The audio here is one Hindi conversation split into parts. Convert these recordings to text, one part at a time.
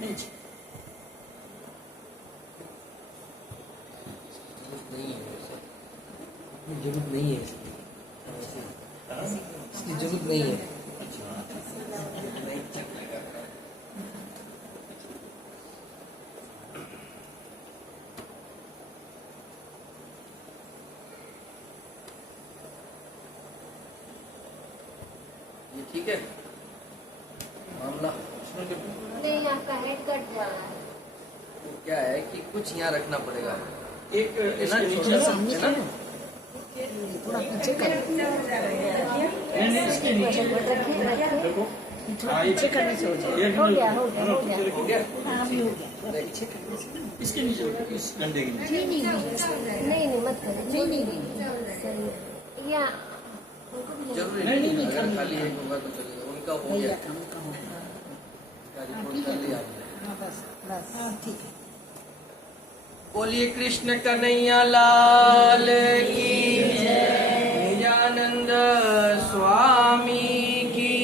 नहीं जरूरत नहीं है इसकी जरूरत नहीं है। ये ठीक है मामला। नहीं, आपका हेड कट जा रहा है। तो क्या है कि कुछ यहाँ रखना पड़ेगा। एक इसके नीचे छोटा सा सामने है ना? थोड़ा पीछे कर इसके नीचे देखो थोड़ा पीछे करने से हो जाएगा। हो गया, हो गया, हो गया। हो गया। हाँ अभी हो गया, थोड़ा पीछे करने से ना। इसके नीचे इस डंडे के नीचे नहीं नहीं मत करो। नहीं सही है। या जरूरी नहीं, नहीं नहीं, अगर खाली एक होगा तो चलेगा। उनका हो भैया गया, काम का होगा। उनका रिपोर्ट कर लिया आपने। हाँ बस बस हाँ ठीक है। बोलिए कृष्ण कन्हैया लाल की नित्यानंद स्वामी की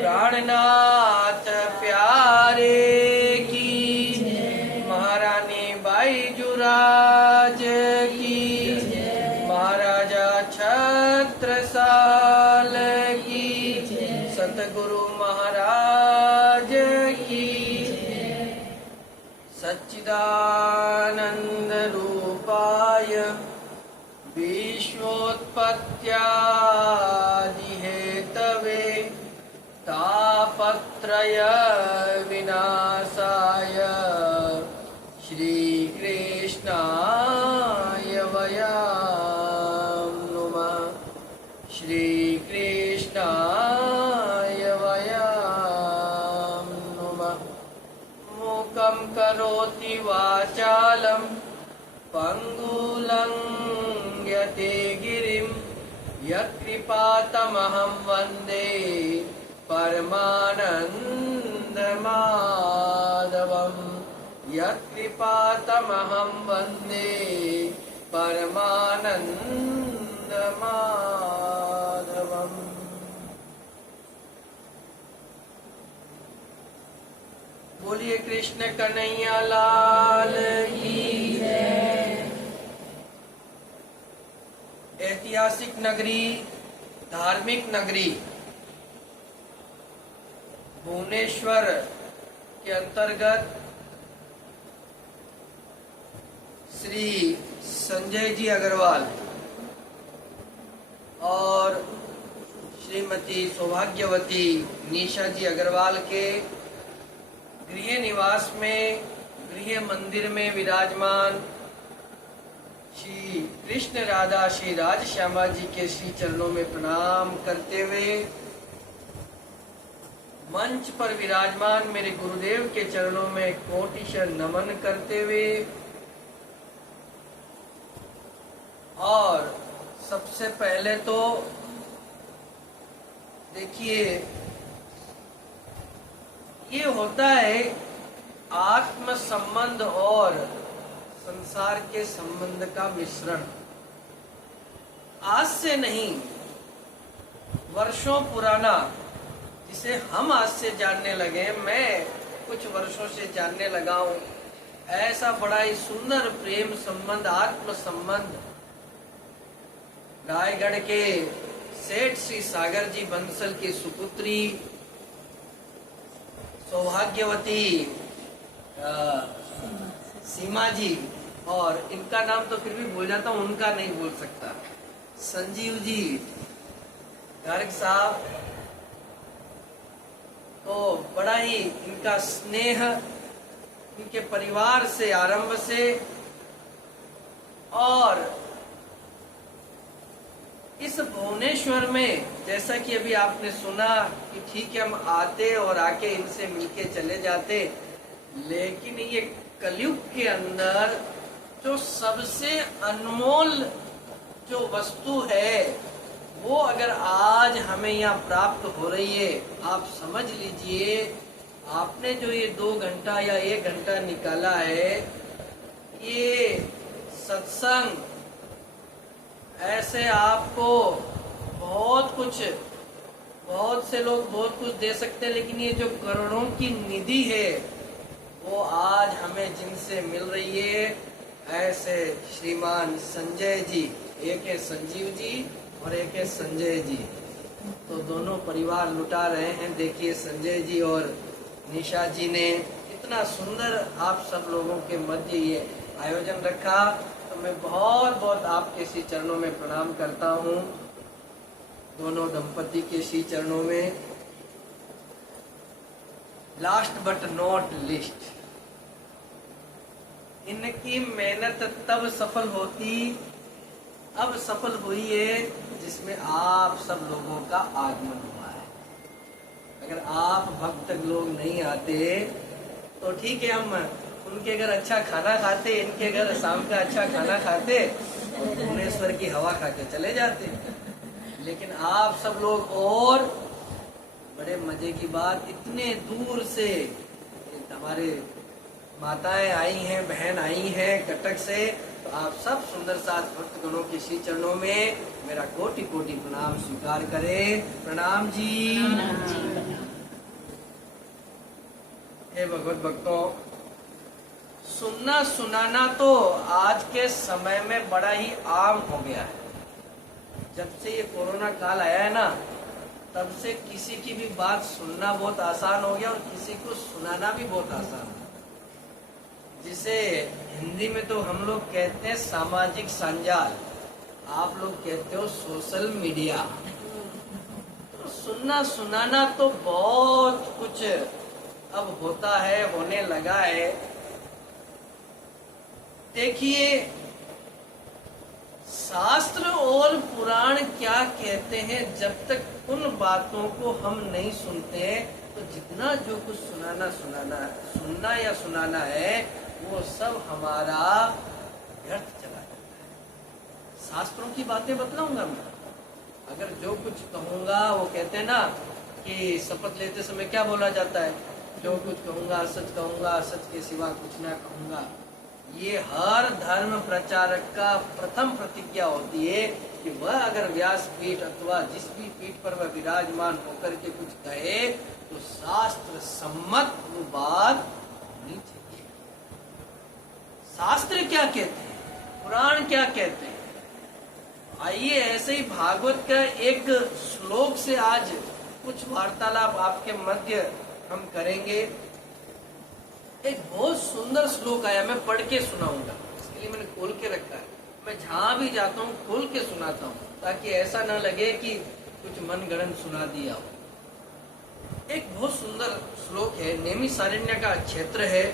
प्राणनाथ प्यारे की महारानी बाईजुराज की महाराजा छत्रसाल की सतगुरु महाराज की सच्चिदानंद रूपाय विश्वोत्पत्त्यादि हेतवे तापत्रय विनाशाय श्रीकृष्णाय वयं नुमः। श्रीकृष्णाय वयं नुमः। मूकं करोति वाचालं पंगुलंघ्यते गिरिं यत्कृपातमहं वन्दे परमानन्दमाधवम्। यत्कृपातमहं वन्दे परमानन्दमाधवम्। बोलिए कृष्ण कन्हैया लाल की जय। ऐतिहासिक नगरी, धार्मिक नगरी भुवनेश्वर के अंतर्गत श्री संजय जी अग्रवाल और श्रीमती सौभाग्यवती निशा जी अग्रवाल के गृह निवास में, गृह मंदिर में विराजमान श्री कृष्ण राधा श्री राज श्यामा जी के श्री चरणों में प्रणाम करते हुए, मंच पर विराजमान मेरे गुरुदेव के चरणों में कोटिशर नमन करते हुए और सबसे पहले तो देखिए ये होता है आत्म संबंध और संसार के संबंध का मिश्रण। आज से नहीं, वर्षों पुराना, जिसे हम आज से जानने लगे, मैं कुछ वर्षों से जानने लगा हूं। ऐसा बड़ा ही सुंदर प्रेम संबंध, आत्म संबंध रायगढ़ के सेठ श्री सागर जी बंसल की सुपुत्री सौभाग्यवती सीमा जी, और इनका नाम तो फिर भी भूल जाता हूँ, उनका नहीं बोल सकता, संजीव जी गर्ग साहब। तो बड़ा ही इनका स्नेह इनके परिवार से आरंभ से, और इस भुवनेश्वर में जैसा कि अभी आपने सुना कि ठीक है हम आते और आके इनसे मिलके चले जाते, लेकिन ये कलयुग के अंदर जो सबसे अनमोल जो वस्तु है वो अगर आज हमें यहाँ प्राप्त हो रही है, आप समझ लीजिए आपने जो ये 2 घंटा या 1 घंटा निकाला है, ये सत्संग ऐसे आपको बहुत से लोग बहुत कुछ दे सकते हैं, लेकिन ये जो करोड़ों की निधि है वो आज हमें जिनसे मिल रही है, ऐसे श्रीमान संजय जी, एक है संजीव जी और एक है संजय जी, तो दोनों परिवार लुटा रहे हैं। देखिए संजय जी और निशा जी ने इतना सुंदर आप सब लोगों के मध्य ये आयोजन रखा, तो मैं बहुत बहुत आपके श्री चरणों में प्रणाम करता हूँ, दोनों दंपति के श्री चरणों में। लास्ट बट नॉट लिस्ट, इनकी मेहनत तब सफल होती, अब सफल हुई है जिसमें आप सब लोगों का आगमन हुआ है। अगर आप भक्त लोग नहीं आते तो ठीक है, हम उनके घर अच्छा खाना खाते, इनके घर शाम का अच्छा खाना खाते और भुवनेश्वर की हवा खा के चले जाते, लेकिन आप सब लोग, और बड़े मजे की बात, इतने दूर से हमारे माताएं आई हैं, बहन आई हैं कटक से, तो आप सब सुंदर साथ भक्तगणों के श्री चरणों में मेरा कोटि कोटि प्रणाम स्वीकार करें। प्रणाम जी। हे भगवत भक्तों, सुनना सुनाना तो आज के समय में बड़ा ही आम हो गया है। जब से ये कोरोना काल आया है ना, तब से किसी की भी बात सुनना बहुत आसान हो गया और किसी को सुनाना भी बहुत आसान हो, जिसे हिंदी में तो हम लोग कहते हैं सामाजिक संजाल, आप लोग कहते हो सोशल मीडिया। तो सुनना सुनाना तो बहुत कुछ अब होता है, होने लगा है। देखिए, शास्त्र और पुराण क्या कहते हैं, जब तक उन बातों को हम नहीं सुनते हैं तो जितना जो कुछ सुनना या सुनाना है वो सब हमारा व्यर्थ चला जाता है। शास्त्रों की बातें बतलाऊंगा मैं, अगर जो कुछ कहूंगा, वो कहते हैं ना कि शपथ लेते समय क्या बोला जाता है, जो कुछ कहूंगा सच कहूंगा, सच के सिवा कुछ ना कहूंगा। ये हर धर्म प्रचारक का प्रथम प्रतिज्ञा होती है कि वह अगर व्यास पीठ अथवा जिस भी पीठ पर वह विराजमान होकर के कुछ कहे तो शास्त्र सम्मत वो बात होनी चाहिए। शास्त्र क्या कहते हैं, पुराण क्या कहते हैं। आइए ऐसे ही भागवत का एक श्लोक से आज कुछ वार्तालाप आपके मध्य हम करेंगे। एक बहुत सुंदर श्लोक आया, मैं पढ़ के सुनाऊंगा, इसके लिए मैंने खोल के रखा है। मैं जहां भी जाता हूँ खोल के सुनाता हूँ, ताकि ऐसा ना लगे कि कुछ मनगढ़ंत सुना दिया हो। एक बहुत सुंदर श्लोक है, नैमिषारण्य का क्षेत्र है।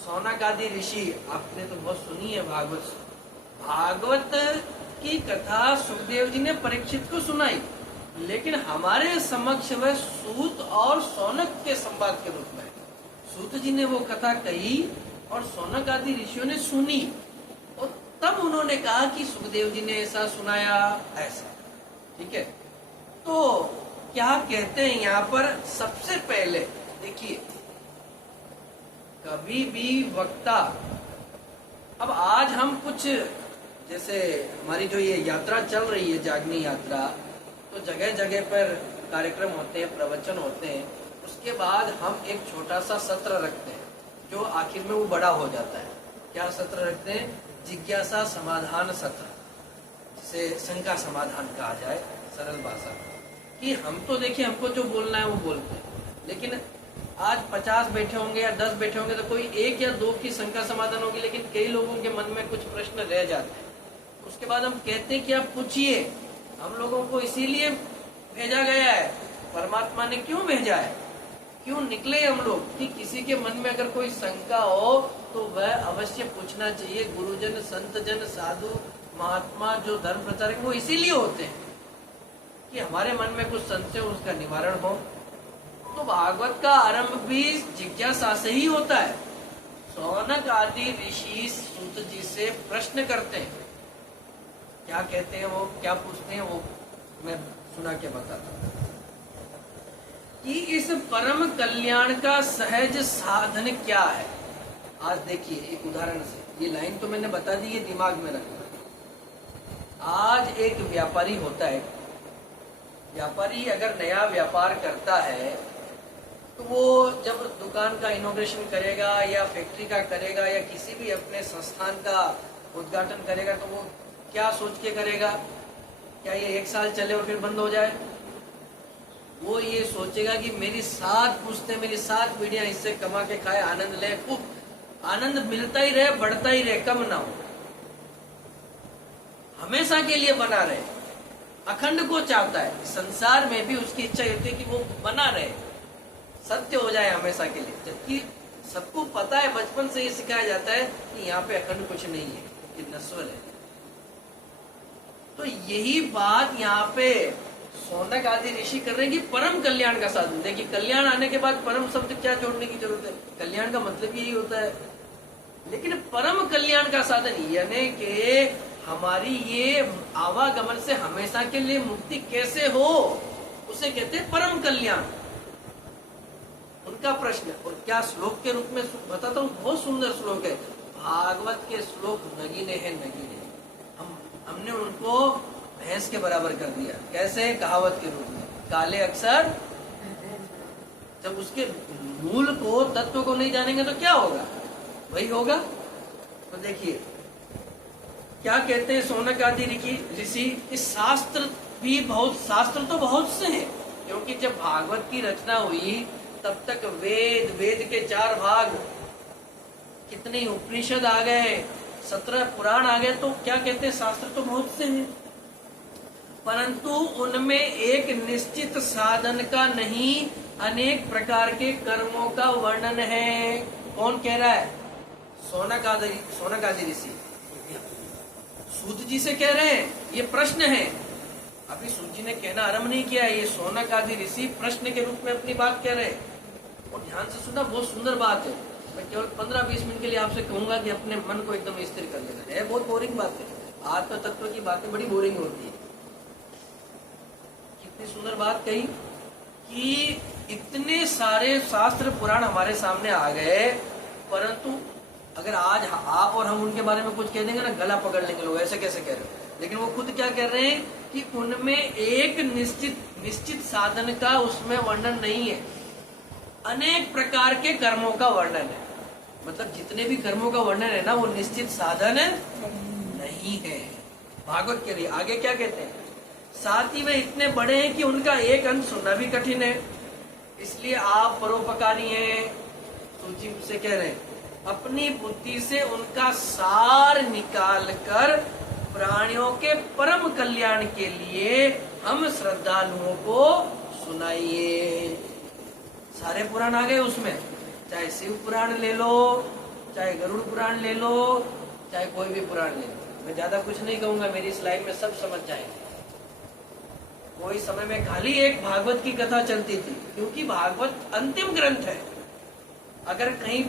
सौनकादि ऋषि, आपने तो बहुत सुनी है भागवत की कथा सुखदेव जी ने परीक्षित को सुनाई, लेकिन हमारे समक्ष वह सूत और सौनक के संवाद के रूप में। सूत जी ने वो कथा कही और सौनक आदि ऋषियों ने सुनी, और तब उन्होंने कहा कि सुखदेव जी ने ऐसा सुनाया, ऐसा। ठीक है, तो क्या कहते हैं यहाँ पर, सबसे पहले देखिए, कभी भी वक्ता, अब आज हम कुछ, जैसे हमारी जो ये यात्रा चल रही है जागनी यात्रा, तो जगह जगह पर कार्यक्रम होते हैं, प्रवचन होते हैं, उसके बाद हम एक छोटा सा सत्र रखते हैं जो आखिर में वो बड़ा हो जाता है। क्या सत्र रखते हैं, जिज्ञासा समाधान सत्र, जिसे शंका समाधान कहा जाए सरल भाषा में। कि हम तो देखिए, हमको जो बोलना है वो बोलते हैं, लेकिन आज 50 बैठे होंगे या 10 बैठे होंगे तो कोई एक या दो की शंका समाधान होगी, लेकिन कई लोगों के मन में कुछ प्रश्न रह जाते हैं। उसके बाद हम कहते हैं कि आप पूछिए, हम लोगों को इसीलिए भेजा गया है, परमात्मा ने क्यों भेजा है, क्यों निकले हम लोग, कि किसी के मन में अगर कोई शंका हो तो वह अवश्य पूछना चाहिए। गुरुजन, संत जन, साधु, महात्मा, जो धर्म प्रचारक, वो इसीलिए होते हैं कि हमारे मन में कुछ संशय हो, उसका निवारण हो। तो भागवत का आरंभ भी जिज्ञासा से ही होता है। सौनक आदि ऋषि सूत जी से प्रश्न करते हैं, क्या कहते हैं वो, क्या पूछते हैं वो मैं सुना के बताता हूँ कि इस परम कल्याण का सहज साधन क्या है। आज देखिए एक उदाहरण से, ये लाइन तो मैंने बता दी, ये दिमाग में रखना। आज एक व्यापारी होता है, व्यापारी अगर नया व्यापार करता है तो वो जब दुकान का इनॉग्रेशन करेगा या फैक्ट्री का करेगा या किसी भी अपने संस्थान का उद्घाटन करेगा तो वो क्या सोच के करेगा? क्या ये 1 साल चले और फिर बंद हो जाए? वो ये सोचेगा कि मेरी 7 पुश्तें, मेरी 7 पीढ़ियां इससे कमा के खाए, आनंद ले, खूब आनंद मिलता ही रहे, बढ़ता ही रहे, कम ना हो, हमेशा के लिए बना रहे। अखंड को चाहता है, संसार में भी उसकी इच्छा होती है कि वो बना रहे, सत्य हो जाए हमेशा के लिए। जबकि सबको पता है, बचपन से ये सिखाया जाता है कि यहाँ पे अखंड कुछ नहीं है, ये नश्वर है। तो यही बात यहाँ पे सौनक आदि ऋषि कर रहे हैं कि परम कल्याण का साधन। देखिए, कल्याण आने के बाद परम शब्द क्या जोड़ने की जरूरत है? कल्याण का मतलब यही होता है। लेकिन परम कल्याण का साधन यानी कि हमारी ये आवागमन से हमेशा के लिए मुक्ति कैसे हो, उसे कहते हैं परम कल्याण। उनका प्रश्न, और क्या श्लोक के रूप में बताता हूँ, बहुत सुंदर श्लोक है। भागवत के श्लोक नगीने हैं, नगीने। हमने उनको भैंस के बराबर कर दिया। कैसे? कहावत के रूप में। काले अक्षर, जब उसके मूल को, तत्व को नहीं जानेंगे तो क्या होगा? वही होगा। तो देखिए क्या कहते हैं सौनक आदि ऋषि। इस शास्त्र भी बहुत, शास्त्र तो बहुत से हैं, क्योंकि जब भागवत की रचना हुई तब तक वेद, वेद के 4 भाग, कितने उपनिषद आ गए, 17 पुराण आ गए। तो क्या कहते हैं, शास्त्र तो बहुत से हैं, परंतु उनमें एक निश्चित साधन का नहीं, अनेक प्रकार के कर्मों का वर्णन है। कौन कह रहा है? सौनक आदि ऋषि सूत जी से कह रहे हैं। ये प्रश्न है, अभी सूत जी ने कहना आरंभ नहीं किया है, ये सौनक आदि ऋषि प्रश्न के रूप में अपनी बात कह रहे हैं। और ध्यान से सुना, बहुत सुंदर बात है। मैं केवल 15-20 मिनट के लिए आपसे कहूंगा कि अपने मन को एकदम स्थिर कर लेना है। बहुत बोरिंग बात है, आत्म तत्व की बातें बड़ी बोरिंग होती है। कितनी सुंदर बात कही कि इतने सारे शास्त्र पुराण हमारे सामने आ गए, परंतु अगर आज आप और हम उनके बारे में कुछ कह देंगे ना, गला पकड़ लेंगे लोग, ऐसे कैसे कह रहे हो। लेकिन वो खुद क्या कह रहे हैं कि उनमें एक निश्चित साधन का उसमें वर्णन नहीं है, अनेक प्रकार के कर्मों का वर्णन है। मतलब जितने भी कर्मों का वर्णन है ना, वो निश्चित साधन नहीं है भागवत के लिए। आगे क्या कहते हैं, साथ ही वे इतने बड़े हैं कि उनका एक अंत सुनना भी कठिन है, इसलिए आप परोपकारी हैं। सूची से कह रहे हैं, अपनी बुद्धि से उनका सार निकाल कर प्राणियों के परम कल्याण के लिए हम श्रद्धालुओं को सुनाइए। सारे पुराण आ गए उसमें, चाहे शिव पुराण ले लो, चाहे गरुड़ पुराण ले लो, चाहे कोई भी पुराण ले लो। मैं ज्यादा कुछ नहीं कहूंगा, मेरी स्लाइड में सब समझ जाएंगे। कोई समय में खाली एक भागवत की कथा चलती थी, क्योंकि भागवत अंतिम ग्रंथ है। अगर कहीं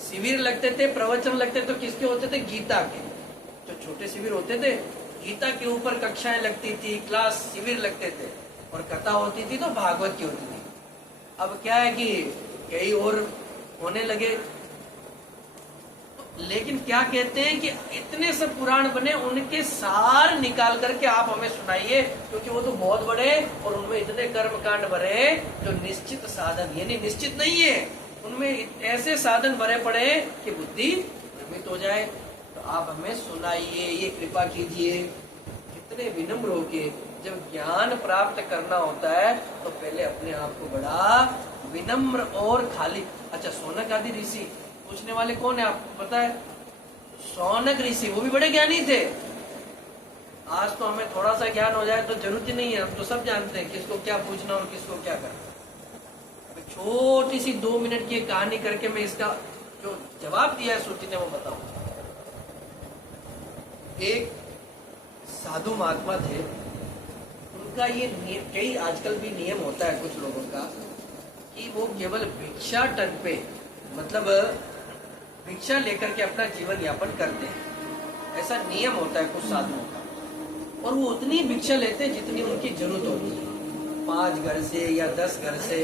शिविर लगते थे, प्रवचन लगते तो किसके होते थे? गीता के। जो छोटे शिविर होते थे, गीता के ऊपर कक्षाएं लगती थी, क्लास शिविर लगते थे, और कथा होती थी तो भागवत की होती थी। अब क्या है कि कई और होने लगे। लेकिन क्या कहते हैं कि इतने सब पुराण बने, उनके सार निकाल करके आप हमें सुनाइए, क्योंकि वो तो बहुत बड़े और उनमें इतने कर्म कांड भरे जो निश्चित साधन, यानी निश्चित नहीं है, उनमें ऐसे साधन भरे पड़े कि बुद्धि भ्रमित हो जाए। तो आप हमें सुनाइए, ये कृपा कीजिए। कितने विनम्र होके जब ज्ञान प्राप्त करना होता है तो पहले अपने आप को बड़ा विनम्र और खाली। अच्छा, सौनक आदि ऋषि, पूछने वाले कौन है आपको पता है? सौनक ऋषि, वो भी बड़े ज्ञानी थे। आज तो हमें थोड़ा सा ज्ञान हो जाए तो जरूरत ही नहीं है, हम तो सब जानते हैं किसको क्या पूछना और किसको क्या करना। छोटी सी 2 मिनट की कहानी करके मैं इसका जो जवाब दिया है सूची ने वो बताऊं। एक साधु महात्मा थे, उनका ये कई आजकल भी नियम होता है कुछ लोगों का कि वो केवल भिक्षाटन पे, मतलब भिक्षा लेकर के अपना जीवन यापन करते हैं। ऐसा नियम होता है कुछ साधुओं का, और वो उतनी भिक्षा लेते हैं जितनी उनकी जरूरत होती है। 5 घर से या 10 घर से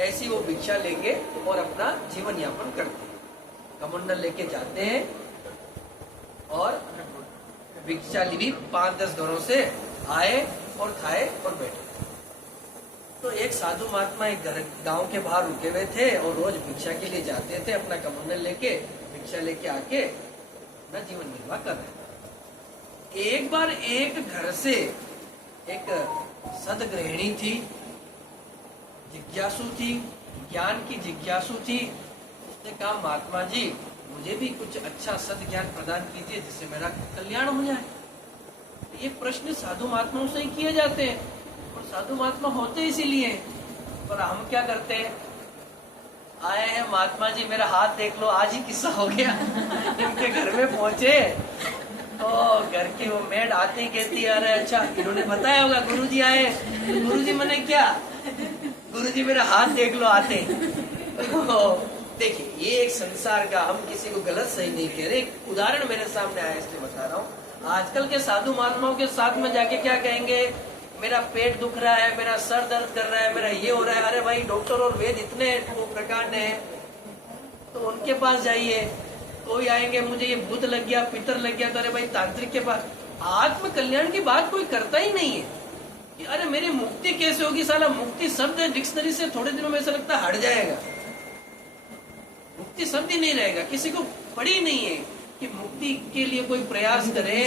ऐसी वो भिक्षा लेंगे और अपना जीवन यापन करते हैं। कमंडल लेके जाते हैं और भिक्षा ली 5-10 घरों से आए और खाए और बैठे। तो एक साधु महात्मा एक घर गांव के बाहर रुके हुए थे और रोज भिक्षा के लिए जाते थे, अपना कमंडल लेके भिक्षा लेके आके अपना जीवन निर्वाह कर रहे थे। एक बार एक घर से एक सदगृहिणी थी, जिज्ञासु थी, ज्ञान की जिज्ञासु थी। उसने कहा महात्मा जी मुझे भी कुछ अच्छा सद ज्ञान प्रदान कीजिए जिससे मेरा कल्याण हो जाए। ये प्रश्न साधु महात्माओं से ही किए जाते हैं और साधु महात्मा होते इसीलिए, पर हम क्या करते हैं, आए हैं महात्मा जी मेरा हाथ देख लो, आज ही किस्सा हो गया। इनके घर में पहुंचे तो घर की वो मेड आती ही कहती है अरे अच्छा इन्होंने बताया होगा गुरुजी आए, तो गुरुजी मैंने क्या, गुरुजी मेरा हाथ देख लो आते। तो देखिए ये एक संसार का, हम किसी को गलत सही नहीं कह रहे, एक उदाहरण मेरे सामने आया इसलिए बता रहा हूँ। आजकल के साधु महात्माओं के साथ में जाके क्या कहेंगे, मेरा पेट दुख रहा है, मेरा सर दर्द कर रहा है, मेरा ये हो रहा है। अरे भाई डॉक्टर और वेद इतने वो प्रकार ने हैं, तो उनके पास जाइए। कोई आएंगे मुझे ये भूत लग गया, पितर लग गया, तो अरे भाई तांत्रिक के पास। आत्म कल्याण की बात कोई करता ही नहीं है कि अरे मेरी मुक्ति कैसे होगी। साला मुक्ति शब्द डिक्शनरी से थोड़े दिनों में ऐसा लगता है हट जाएगा, मुक्ति शब्द ही नहीं रहेगा, किसी को पड़ी नहीं है कि मुक्ति के लिए कोई प्रयास करे,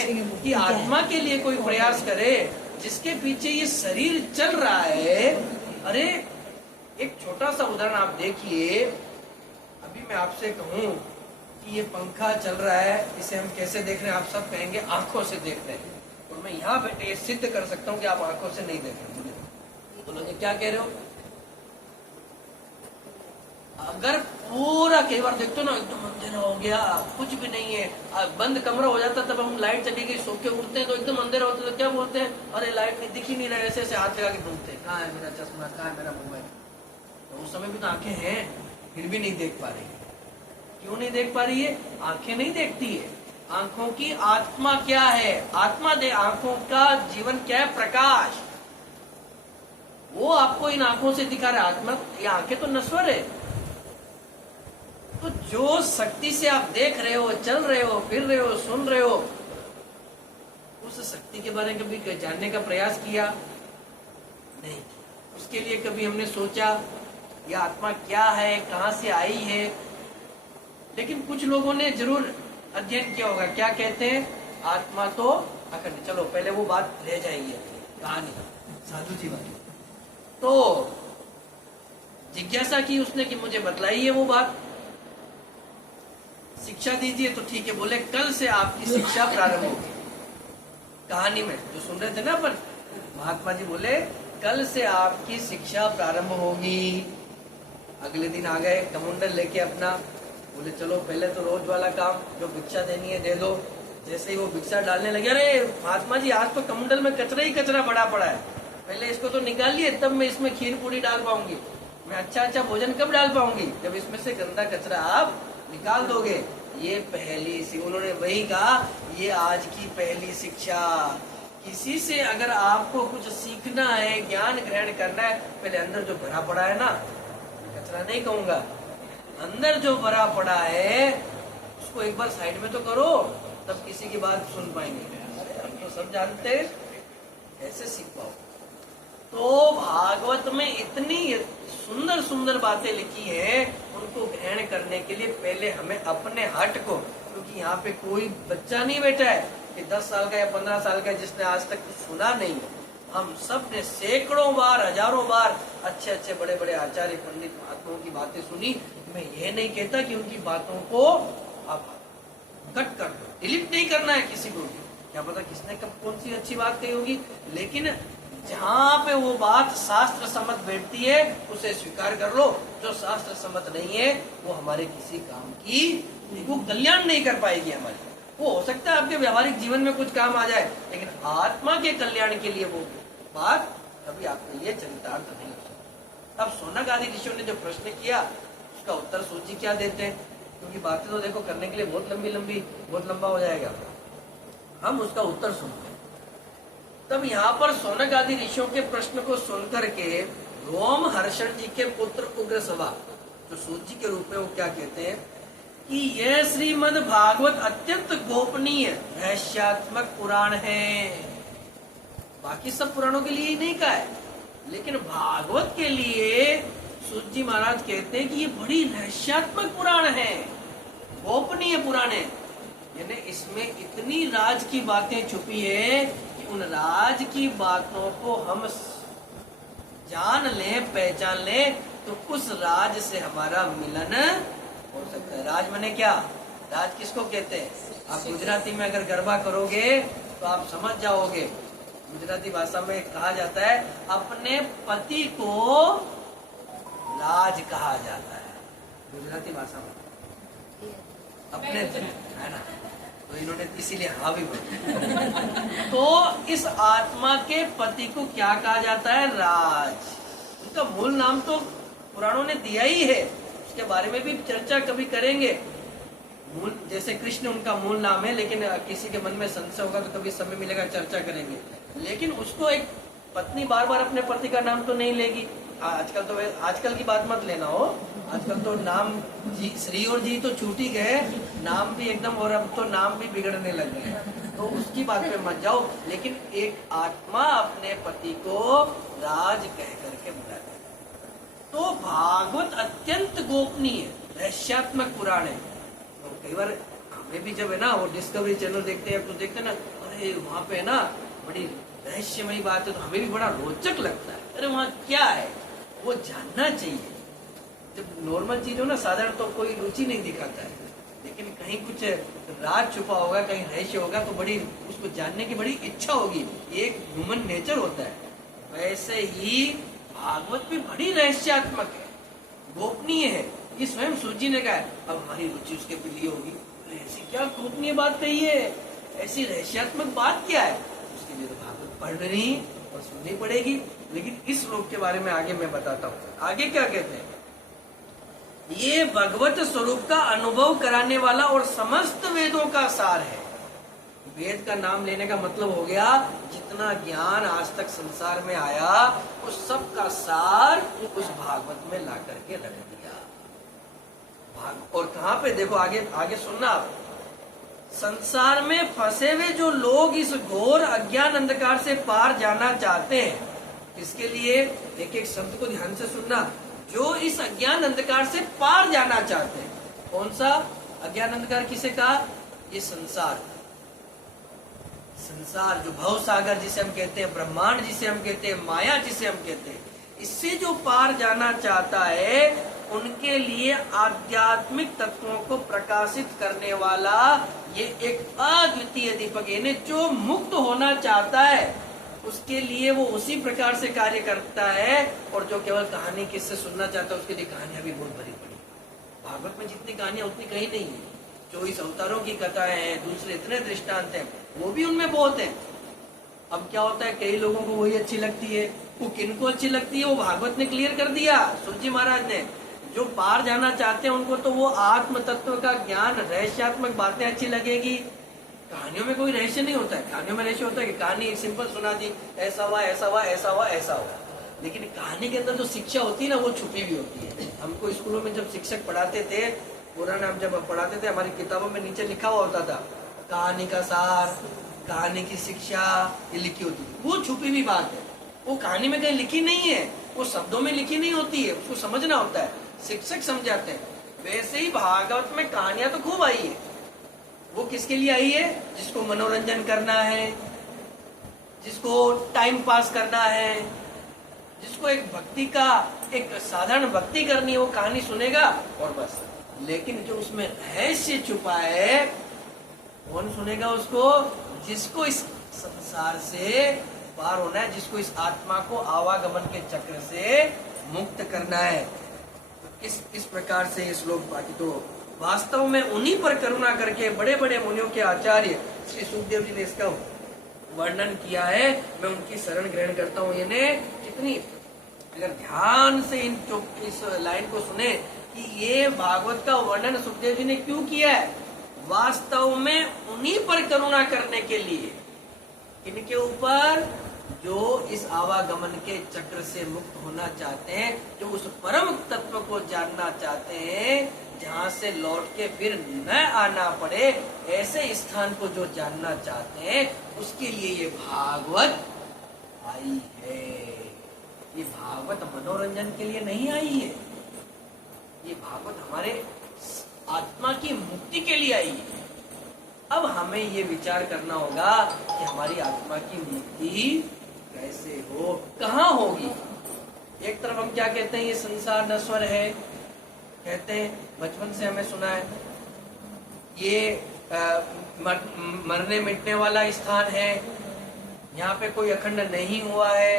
कि आत्मा के लिए कोई प्रयास करे, जिसके पीछे ये शरीर चल रहा है। अरे एक छोटा सा उदाहरण आप देखिए, अभी मैं आपसे कहूं कि ये पंखा चल रहा है, इसे हम कैसे देख रहे हैं, आप सब कहेंगे आंखों से देख रहे हैं, और मैं यहाँ बैठे सिद्ध कर सकता हूँ कि आप आंखों से नहीं देख रहे। बोलोगे क्या कह रहे हो? अगर पूरा कई बार देखते हो ना एकदम अंधेरा हो गया, कुछ भी नहीं है, बंद कमरा हो जाता, तब हम लाइट चली गई सो के उठते हैं तो एकदम अंधेरा होता है, तो क्या बोलते हैं, अरे लाइट नहीं दिख ही नहीं रहा, ऐसे ऐसे हाथ लगा के ढूंढते हैं, कहाँ है मेरा चश्मा, कहाँ है मेरा मोबाइल। तो उस समय भी तो आंखें हैं, फिर भी नहीं देख पा रही। क्यों नहीं देख पा रही है? आंखें नहीं देखती है। आंखों की आत्मा क्या है, आत्मा दे, आंखों का जीवन क्या है, प्रकाश, वो आपको इन आंखों से दिखा रहा है। आत्मा, ये आंखें तो नश्वर है। तो जो शक्ति से आप देख रहे हो, चल रहे हो, फिर रहे हो, सुन रहे हो, उस शक्ति के बारे में कभी जानने का प्रयास किया नहीं? उसके लिए कभी हमने सोचा ये आत्मा क्या है, कहाँ से आई है? लेकिन कुछ लोगों ने जरूर अध्ययन किया होगा। क्या कहते हैं? आत्मा तो अखंड। चलो पहले वो बात रह जाएगी कहानी, साधु जी वाली। तो जिज्ञासा की उसने कि मुझे बतलाइए वो बात, शिक्षा दीजिए। तो ठीक है, बोले कल से आपकी शिक्षा प्रारंभ होगी। कहानी में जो सुन रहे थे ना अपन, महात्मा जी बोले कल से आपकी शिक्षा प्रारंभ होगी। अगले दिन आ गए कमंडल लेके अपना, बोले चलो पहले तो रोज वाला काम, जो भिक्षा देनी है दे दो। जैसे ही वो भिक्षा डालने लगे, अरे महात्मा जी आज तो कमंडल में कचरा ही कचरा बड़ा पड़ा है, पहले इसको तो निकालिए, तब मैं इसमें खीर पूरी डाल पाऊंगी। मैं अच्छा अच्छा भोजन कब डाल पाऊंगी, जब इसमें से गंदा कचरा आप निकाल दोगे। ये पहली सी, उन्होंने वही कहा, ये आज की पहली शिक्षा। किसी से अगर आपको कुछ सीखना है, ज्ञान ग्रहण करना है, पहले अंदर जो भरा पड़ा है ना, कचरा नहीं कहूंगा, अंदर जो भरा पड़ा है उसको एक बार साइड में तो करो, तब किसी की बात सुन पाएंगे। अरे हम तो सब जानते हैं, ऐसे सीख पाओ। तो भागवत में इतनी सुंदर सुंदर बातें लिखी है, उनको ग्रहण करने के लिए पहले हमें अपने हट को, क्योंकि यहाँ पे कोई बच्चा नहीं बैठा है कि 10 साल का या 15 साल का जिसने आज तक कुछ सुना नहीं है। हम सब ने सैकड़ों बार, हजारों बार अच्छे अच्छे बड़े बड़े आचार्य पंडित महात्माओं की बातें सुनी। मैं ये नहीं कहता कि उनकी बातों को आप कट कर दो, डिलीट नहीं करना है किसी को भी, क्या पता किसने कब कौन सी अच्छी बात कही होगी, लेकिन जहाँ पे वो बात शास्त्र सम्मत बैठती है उसे स्वीकार कर लो। जो शास्त्र सम्मत नहीं है वो हमारे किसी काम की, वो कल्याण नहीं कर पाएगी हमारे। वो हो सकता है आपके व्यवहारिक जीवन में कुछ काम आ जाए, लेकिन आत्मा के कल्याण के लिए वो बात कभी आपके लिए चरितार्थ नहीं हो सकती। अब सोनक आदि ऋषियों ने जो प्रश्न किया उसका उत्तर सोचिए क्या देते हैं, क्योंकि बातें तो देखो करने के लिए बहुत लंबी लंबी, बहुत लंबा हो जाएगा। हम उसका उत्तर सुनते हैं। तब यहाँ पर सोनक आदि ऋषियों के प्रश्न को सुनकर के रोम हर्षण जी के पुत्र उग्रसवा, जो सूत जी के रूप में, वो क्या कहते हैं कि यह श्रीमद् भागवत अत्यंत गोपनीय रहस्यात्मक पुराण है। बाकी सब पुराणों के लिए ही नहीं कहा है, लेकिन भागवत के लिए सूत जी महाराज कहते हैं कि ये बड़ी रहस्यात्मक पुराण है, गोपनीय पुराण है। यानी इसमें इतनी राज की बातें छुपी है कि उन राज की बातों को हम जान लें, पहचान लें, तो उस राज से हमारा मिलन हो सकता है। राज माने क्या? राज किसको कहते हैं? आप गुजराती में अगर गरबा करोगे तो आप समझ जाओगे। गुजराती भाषा में कहा जाता है अपने पति को राज कहा जाता है, गुजराती भाषा में अपने, है ना? तो इन्होंने इसीलिए हाँ भी बोला। तो इस आत्मा के पति को क्या कहा जाता है? राज। उनका मूल नाम तो पुराणों ने दिया ही है, उसके बारे में भी चर्चा कभी करेंगे। मूल जैसे कृष्ण उनका मूल नाम है, लेकिन किसी के मन में संशय होगा तो कभी समय मिलेगा चर्चा करेंगे। लेकिन उसको एक पत्नी बार बार अपने पति का नाम तो नहीं लेगी। आजकल तो आजकल की बात मत लेना हो, आजकल तो नाम जी, श्री और जी तो छूट ही गए, नाम भी एकदम, और अब तो नाम भी बिगड़ने लग गए, तो उसकी बात पे मत जाओ। लेकिन एक आत्मा अपने पति को राज कह करके बुलाती है। तो भागवत अत्यंत गोपनीय रहस्यात्मक पुराण है। तो कई बार हमें भी जब है ना वो डिस्कवरी चैनल देखते हैं तो देखते हैं ना, अरे वहाँ पे है ना बड़ी रहस्यमयी बात है, तो हमें भी बड़ा रोचक लगता है। अरे वहाँ क्या है वो जानना चाहिए। जब नॉर्मल चीज हो ना, साधारण तो कोई रुचि नहीं दिखाता है, लेकिन कहीं कुछ राज छुपा होगा, कहीं रहस्य होगा, तो बड़ी उसको जानने की बड़ी इच्छा होगी। ये एक ह्यूमन नेचर होता है। वैसे ही भागवत भी बड़ी रहस्यात्मक है, गोपनीय है। ये स्वयं सूजी ने कहा है, अब हमारी रुचि उसके लिए होगी, ऐसी क्या गोपनीय बात कही है, ऐसी रहस्यात्मक बात क्या है, उसके लिए तो भागवत पढ़नी और सुननी पड़ेगी। लेकिन इस श्लोक के बारे में आगे मैं बताता हूँ। आगे क्या कहते हैं? ये भगवत स्वरूप का अनुभव कराने वाला और समस्त वेदों का सार है। वेद का नाम लेने का मतलब हो गया जितना ज्ञान आज तक संसार में आया उस सब का सार उस भागवत में ला करके रख दिया। और कहाँ पे देखो, आगे आगे सुनना आप। संसार में फंसे हुए जो लोग इस घोर अज्ञान अंधकार से पार जाना चाहते हैं, इसके लिए एक एक शब्द को ध्यान से सुनना। जो इस अज्ञान अंधकार से पार जाना चाहते हैं, कौन सा अज्ञान अंधकार किसे कहा? ये संसार, संसार जो भव सागर जिसे हम कहते हैं, ब्रह्मांड जिसे हम कहते हैं, माया जिसे हम कहते हैं, इससे जो पार जाना चाहता है उनके लिए आध्यात्मिक तत्वों को प्रकाशित करने वाला ये एक अद्वितीय दीपक, यानी जो मुक्त होना चाहता है उसके लिए वो उसी प्रकार से कार्य करता है। और जो केवल कहानी किससे सुनना चाहता है उसके लिए कहानियां भी बहुत भरी पड़ी। भागवत में जितनी कहानियां उतनी कहीं नहीं है। 24 अवतारों की कथाएं हैं, दूसरे इतने दृष्टांत हैं, वो भी उनमें बहुत है। अब क्या होता है, कई लोगों को वही अच्छी लगती है, वो किनको अच्छी लगती है वो भागवत ने क्लियर कर दिया, सूजी महाराज ने। जो पार जाना चाहते हैं उनको तो वो आत्म तत्व का ज्ञान, रहस्यात्मक बातें अच्छी लगेगी। कहानियों में कोई रहस्य नहीं होता है। कहानियों में रहस्य होता है कि कहानी एक सिंपल सुना दी, ऐसा हुआ ऐसा हुआ ऐसा हुआ ऐसा हुआ। लेकिन कहानी के अंदर जो शिक्षा होती है ना वो छुपी हुई होती है। हमको स्कूलों में जब शिक्षक पढ़ाते थे, पुराना हम जब पढ़ाते थे, हमारी किताबों में नीचे लिखा हुआ होता था कहानी का सार, कहानी की शिक्षा, ये लिखी होती है। वो छुपी हुई बात है, वो कहानी में कहीं लिखी नहीं है, वो शब्दों में लिखी नहीं होती है, उसको समझना होता है, शिक्षक समझाते हैं। वैसे ही भागवत में कहानियां तो खूब आई है। वो किसके लिए आई है? जिसको मनोरंजन करना है, जिसको टाइम पास करना है, जिसको एक भक्ति का, एक साधारण भक्ति करनी है, वो कहानी सुनेगा और बस। लेकिन जो उसमें रहस्य छुपा है कौन सुनेगा उसको? जिसको इस संसार से पार होना है, जिसको इस आत्मा को आवागमन के चक्र से मुक्त करना है। इस प्रकार से ये श्लोक, बाकी तो वास्तव में उन्हीं पर करुणा करके बड़े बड़े मुनियों के आचार्य श्री सुखदेव जी ने इसका वर्णन किया है। मैं उनकी शरण ग्रहण करता हूँ। यानी कितनी, अगर ध्यान से इस लाइन को सुने कि ये भागवत का वर्णन सुखदेव जी ने क्यों किया है, वास्तव में उन्हीं पर करुणा करने के लिए। इनके ऊपर जो इस आवागमन के चक्र से मुक्त होना चाहते हैं, जो उस परम तत्व को जानना चाहते हैं जहाँ से लौट के फिर न आना पड़े, ऐसे स्थान को जो जानना चाहते हैं, उसके लिए ये भागवत आई है। ये भागवत मनोरंजन के लिए नहीं आई है, ये भागवत हमारे आत्मा की मुक्ति के लिए आई है। अब हमें ये विचार करना होगा कि हमारी आत्मा की मुक्ति कैसे हो, कहाँ होगी। एक तरफ हम क्या कहते हैं, ये संसार नश्वर है, कहते हैं, बचपन से हमें सुना है ये मरने मिटने वाला स्थान है, यहाँ पे कोई अखंड नहीं हुआ है।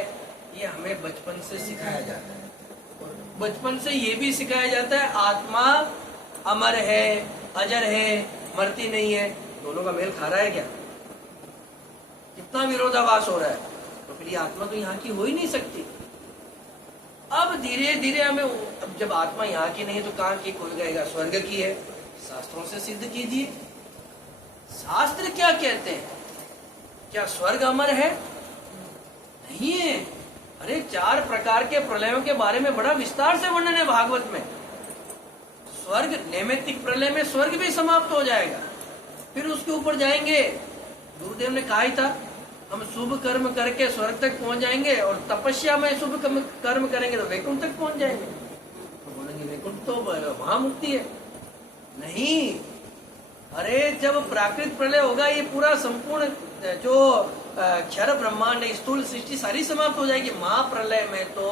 ये हमें बचपन से सिखाया जाता है। बचपन से ये भी सिखाया जाता है आत्मा अमर है, अजर है, मरती नहीं है। दोनों का मेल खा रहा है क्या? कितना विरोधाभास हो रहा है। तो फिर ये आत्मा तो यहाँ की हो ही नहीं सकती। अब धीरे धीरे हमें, अब जब आत्मा यहाँ की नहीं तो कहाँ की खोल गएगा? स्वर्ग की है। शास्त्रों से सिद्ध कीजिए, शास्त्र क्या कहते हैं? क्या स्वर्ग अमर है? नहीं है। अरे 4 प्रकार के प्रलयों के बारे में बड़ा विस्तार से वर्णन है भागवत में। स्वर्ग, नैमित्तिक प्रलय में स्वर्ग भी समाप्त हो जाएगा, फिर उसके ऊपर जाएंगे। गुरुदेव ने कहा ही था हम शुभ कर्म करके स्वर्ग तक पहुंच जाएंगे और तपस्या में शुभ कर्म करेंगे तो वैकुंठ तक पहुंच जाएंगे। तो बोलेंगे वैकुंठ तो वहां मुक्ति है। नहीं, अरे जब प्राकृतिक प्रलय होगा ये पूरा संपूर्ण जो क्षर ब्रह्मांड स्थूल सृष्टि सारी समाप्त हो जाएगी। महाप्रलय में तो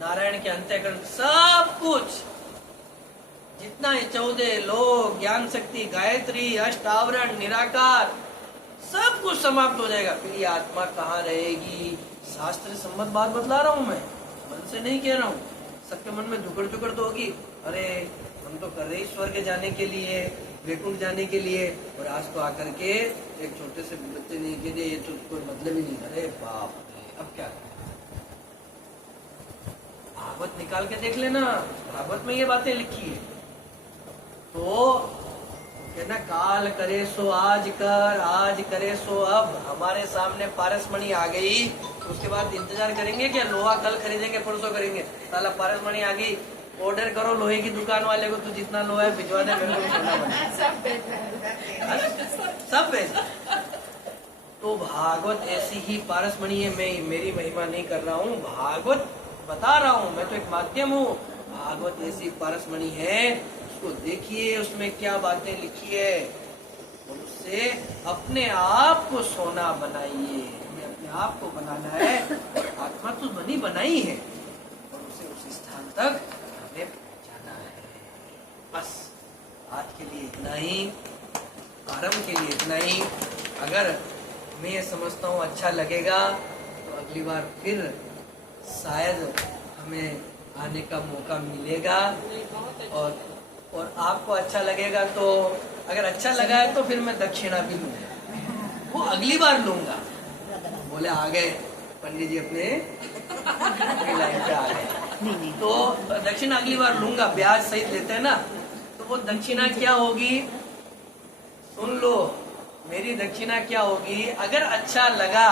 नारायण के अंत्यकरण सब कुछ जितना है 14 लोक, ज्ञान शक्ति, गायत्री, अष्टावरण, निराकार, सब कुछ समाप्त हो जाएगा। फिर ये आत्मा कहाँ रहेगी? शास्त्र सम्मत बात बतला रहा हूँ मैं, मन से नहीं कह रहा हूँ। सबके मन में दुकड़ दुकड़ तो होगी, अरे हम तो कर रहे स्वर्ग जाने के लिए, वैकुंठ जाने के लिए, और आज तो आकर के एक छोटे से बच्चे ने कह दिया ये तो कोई मतलब ही नहीं। अरे बाप रे, अब क्या? भागवत निकाल के देख लेना, भागवत में ये बातें लिखी है। तो कहना काल करे सो आज कर, आज करे सो अब। हमारे सामने पारसमणि आ गई तो उसके बाद इंतजार करेंगे क्या? लोहा कल खरीदेंगे परसों करेंगे, साला पारसमणि आ गई, ऑर्डर करो लोहे की दुकान वाले को, तो जितना लोहा है भिजवा दे, मेरे को सोना बना सब पैसा। तो भागवत ऐसी ही पारसमणि है। मैं मेरी महिमा नहीं कर रहा हूँ, भागवत बता रहा हूँ, मैं तो एक माध्यम हूँ। भागवत ऐसी पारसमणि है, उसको देखिए उसमें क्या बातें लिखी है, और उससे अपने आप को सोना बनाइए। हमें अपने आप को बनाना है, आत्मा तो बनी बनाई है, और उसे उस स्थान तक हमें पहुंचाना है। बस आज के लिए इतना ही, आरंभ के लिए इतना ही। अगर मैं ये समझता हूँ अच्छा लगेगा तो अगली बार फिर शायद हमें आने का मौका मिलेगा, और आपको अच्छा लगेगा तो, अगर अच्छा लगा है तो फिर मैं दक्षिणा भी लूंगा, वो अगली बार लूंगा। बोले आ गए पंडित जी अपने लाइन पे आ गए, तो दक्षिणा अगली बार लूंगा, ब्याज सहित लेते हैं ना। तो वो दक्षिणा क्या होगी सुन लो, मेरी दक्षिणा क्या होगी? अगर अच्छा लगा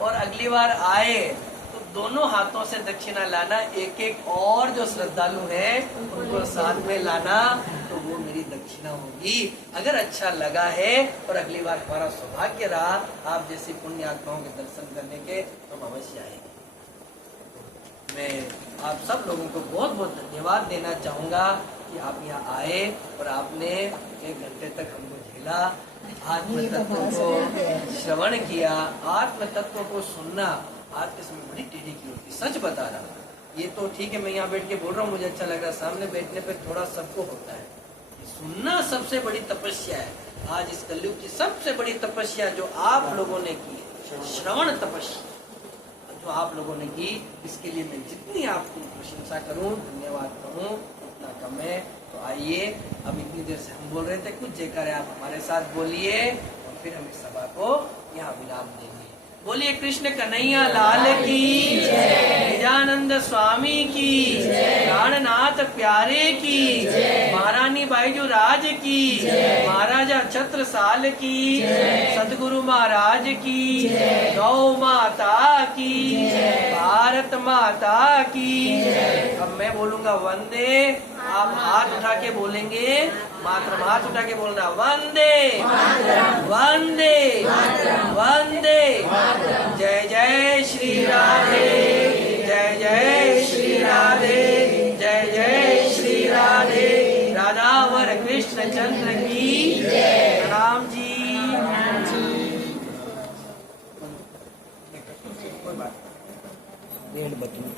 और अगली बार आए तो दोनों हाथों से दक्षिणा लाना, एक एक और जो श्रद्धालु हैं उनको साथ में लाना, तो वो मेरी दक्षिणा होगी। अगर अच्छा लगा है और अगली बार हमारा सौभाग्य रहा आप जैसी पुण्य आत्माओं के दर्शन करने के, तो हम अवश्य आएंगे। मैं आप सब लोगों को बहुत बहुत धन्यवाद देना चाहूंगा कि आप यहाँ आए और आपने 1 घंटे तक हमको झेला, आत्म तत्व को श्रवण किया, आत्म तत्व को सुनना। आज के समय बड़ी टेढ़ी की होती, सच बता रहा हूँ। ये तो ठीक है मैं यहाँ बैठ के बोल रहा हूँ, मुझे अच्छा लग रहा है, सामने बैठने पे थोड़ा सबको होता है। सुनना सबसे बड़ी तपस्या है। आज इस कलयुग की सबसे बड़ी तपस्या जो आप लोगों ने की, श्रवण तपस्या जो आप लोगों ने की, इसके लिए मैं जितनी आपकी प्रशंसा करूं, धन्यवाद कहूं, उतना कम है। तो आइए, अब इतनी देर से हम बोल रहे थे, कुछ जयकारे आप हमारे साथ बोलिए और फिर हम इस सभा को यहाँ विराम देंगे। बोलिए कृष्ण कन्हैया लाल की जय। रामानंद स्वामी की, प्राणनाथ प्यारे की, महारानी बाईजू राज की, महाराजा छत्रसाल की, सदगुरु महाराज की, गौ माता की, भारत माता की। अब मैं बोलूंगा वंदे, आप हाथ उठा के बोलेंगे, मातरम हाथ उठा के बोलना, वंदे वंदे वंदे। जय जय श्री राधे, जय जय श्री राधे, जय जय श्री राधे। राधावर कृष्ण चंद्र की प्रणाम जी। Red button